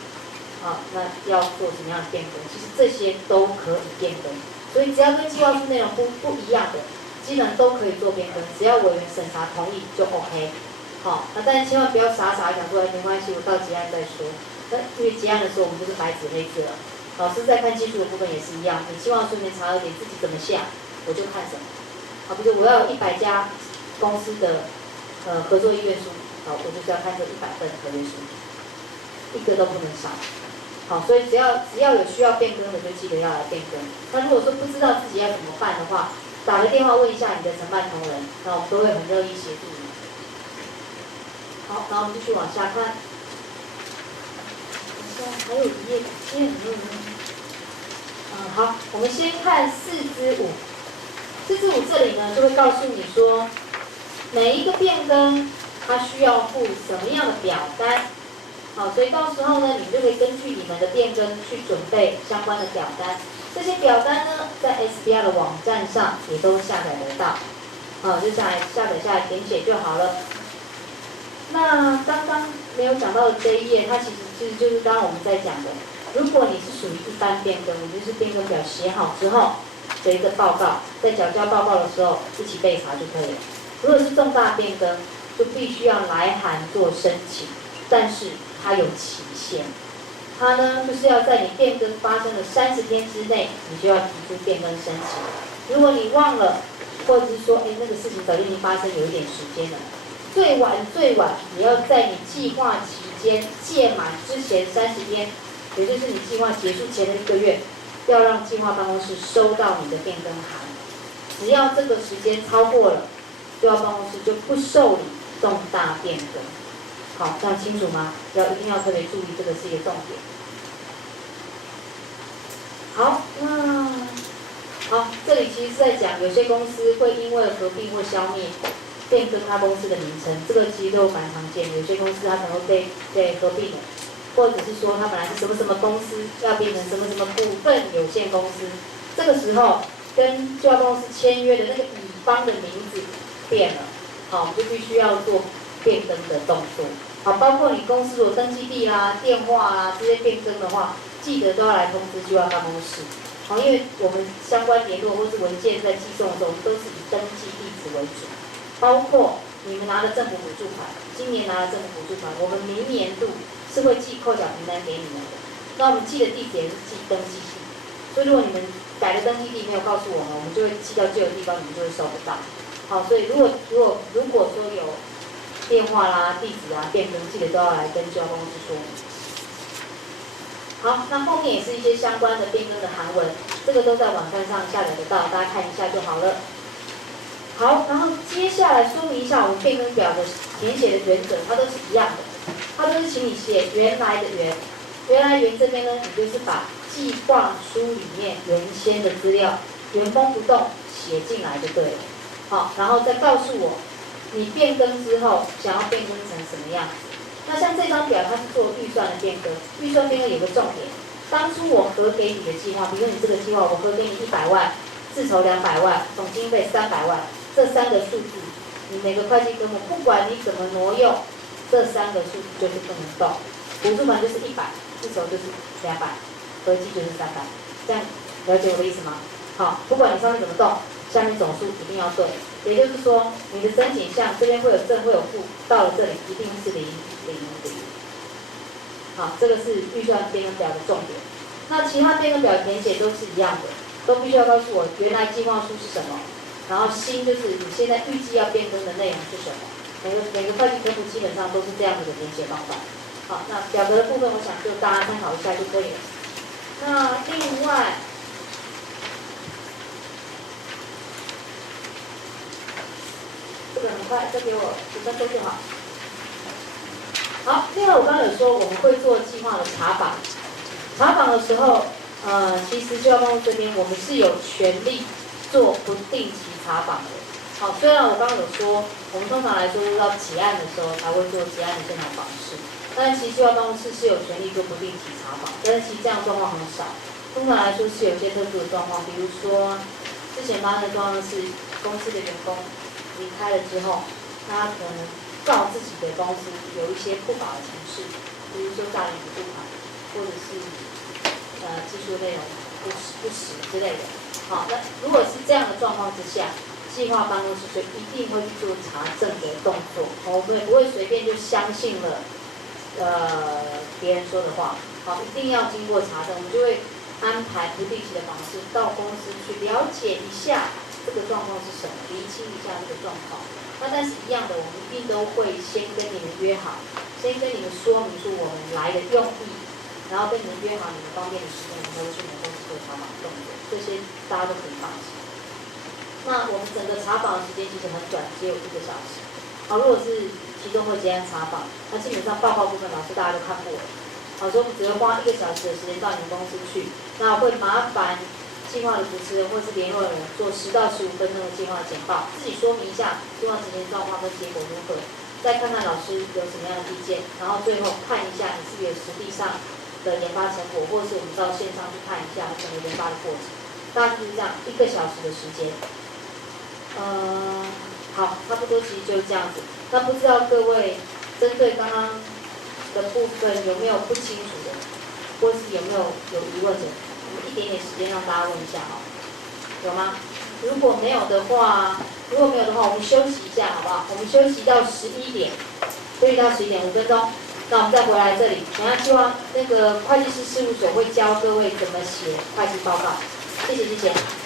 好，那要做什么样的变更，其实这些都可以变更。所以只要跟计划书内容不一样的，基本都可以做变更，只要委员审查同意就 OK。好，那但是千万不要傻傻想说，没关系，我到结案再说。那因为结案的时候，我们就是白纸黑字了。老师在看技术的部分也是一样，你计划书里面查核点自己怎么下，我就看什么。好，比如我要有100家公司的合作意愿书，好，我就是要看这100份合约书，一个都不能少。好，所以只要有需要变更的，就记得要来变更。那如果说不知道自己要怎么办的话，打个电话问一下你的承办同仁，那我们都会很乐意协助你。好，然后我们继续往下看。还有一页，今天很多人。好，我们先看4之5。4之5这里呢，就会告诉你说，每一个变更它需要附什么样的表单。好，所以到时候呢，你们就可以根据你们的变更去准备相关的表单。这些表单呢，在 SBR 的网站上也都下载得到。就下载下来填写就好了。那刚刚没有讲到的这一页，它其实就是刚刚我们在讲的，如果你是属于一般变更，也就是变更表写好之后，随着报告，在缴交报告的时候一起备查就可以了。如果是重大变更，就必须要来函做申请，但是它有期限。它呢，就是要在你变更发生的30天之内，你就要提出变更申请。如果你忘了，或者是说，那个事情早就已经发生有一点时间了，最晚也要在你计划期间届满之前30天，也就是你计划结束前的1个月，要让计划办公室收到你的变更函。只要这个时间超过了，计划办公室就不受理重大变更。好，这样清楚吗？一定要特别注意，这个是一个重点。好，这里其实是在讲，有些公司会因为合并或消灭，变更它公司的名称，这个其实都蛮常见的。有些公司它可能会被合并了，或者是说它本来是什么什么公司，要变成什么什么股份有限公司，这个时候跟计划公司签约的那个乙方的名字变了，好，我们就必须要做变更的动作。好，包括你公司有登记地啦、电话啦这些变更的话，记得都要来通知计划办公室。好，因为我们相关联络或是文件在寄送的时候，我们都是以登记地址为主。包括你们拿的政府补助款，今年拿的政府补助款，我们明年度是会寄扣缴凭单给你们的。那我们寄的地址也是寄登记地，所以如果你们改的登记地没有告诉我们，我们就会寄到旧的地方，你们就会收不到。好，所以如果说有电话啦、地址啊变更，记得都要来跟计划公司说明。好，那后面也是一些相关的变更的函文，这个都在网站上下载得到，大家看一下就好了。好，然后接下来说明一下我们变更表的填写的原则，它都是一样的，它都是请你写原来的原。原来原这边呢，你就是把计划书里面原先的资料原封不动写进来就对了。好，然后再告诉我你变更之后想要变更成什么样子。那像这张表它是做预算的变更，预算变更有个重点，当初我核给你的计划，比如说你这个计划我核给你100万，自筹200万，总经费300万，这3个数字，你每个会计科目不管你怎么挪用，这3个数字就是不能动。补助款就是100，自筹就是200，合计就是300，这样了解我的意思吗？好，不管你上面怎么动，下面总数一定要对。也就是说，你的申请项这边会有正会有负，到了这里一定是0，0，0。好，这个是预算变更表的重点。那其他变更表填写都是一样的，都必须要告诉我原来计划书是什么，然后新就是你现在预计要变更的内容是什么。每个会计科目基本上都是这样子的填写方法。好，那表格的部分，我想就大家参考一下就可以了。那另外，这个很快，再给我10分钟就好。好，另外我刚刚有说我们会做计划的查访，查访的时候，其实计划办公这边我们是有权利做不定期查访的。好，虽然我刚刚有说，我们通常来说要结案的时候才会做结案的现场访视，但是其实计划办公室是有权利做不定期查访，但是其实这样的状况很少。通常来说是有些特殊的状况，比如说之前发生的状况是公司的员工离开了之后，他可能告自己的公司有一些不法的程式，比如说诈领不款，或者是技术内容不实之类的。好，那如果是这样的状况之下，计划办公室就一定会去做查证的动作，我们也不会随便就相信了别人说的话，好，一定要经过查证，我们就会安排不定期的访视到公司去了解一下这个状况是什么，厘清一下这个状况。那但是一样的，我们一定都会先跟你们约好，先跟你们说明出我们来的用意，然后跟你们约好你们方便的时间，我们才会去你们公司做查访动作，这些大家都可以放心。那我们整个查访的时间其实很短，只有1个小时。好，如果是期中会结案查访，那基本上报告部分老师大家都看过了。好，所以我们只会花1个小时的时间到你们公司去，那会麻烦计划的主持人或是联络人做10到15分钟的计划简报，自己说明一下计划执行状况跟结果如何，再看看老师有什么样的意见，然后最后看一下你是不是有实际上的研发成果，或者是我们到线上去看一下整个研发的过程。大概就是这样1个小时的时间。好，差不多其实就是这样子。那不知道各位针对刚刚的部分有没有不清楚的，或是有没有疑问的？我们一点点时间让大家问一下好，有吗？如果没有的话，我们休息一下好不好？我们休息到11点，休息到11点5分钟，那我们再回来这里。等下希望那个会计师事务所会教各位怎么写会计报告。谢谢。